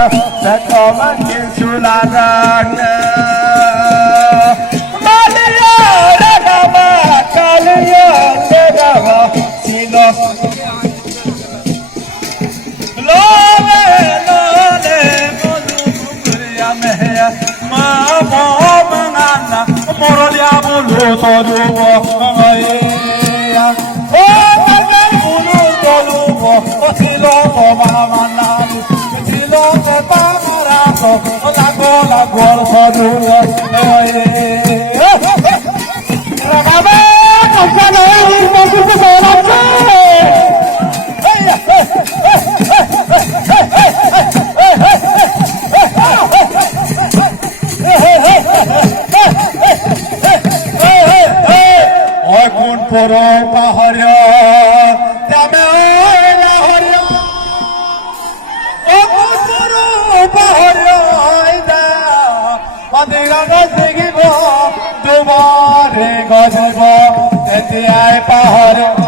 Sekoma kisulagana Malia regama kalia regama silo Lole lole modu kuriya meya ma mo mangana morolia bulu todu ya o magal bulu todu silo ko mana la gol sadu regama kancana ini masuk ke dalam oi kun poro paharya tame oi laharya o kun poro paharya Madira gazigi go, dumare gazigi go, eti ay pahar.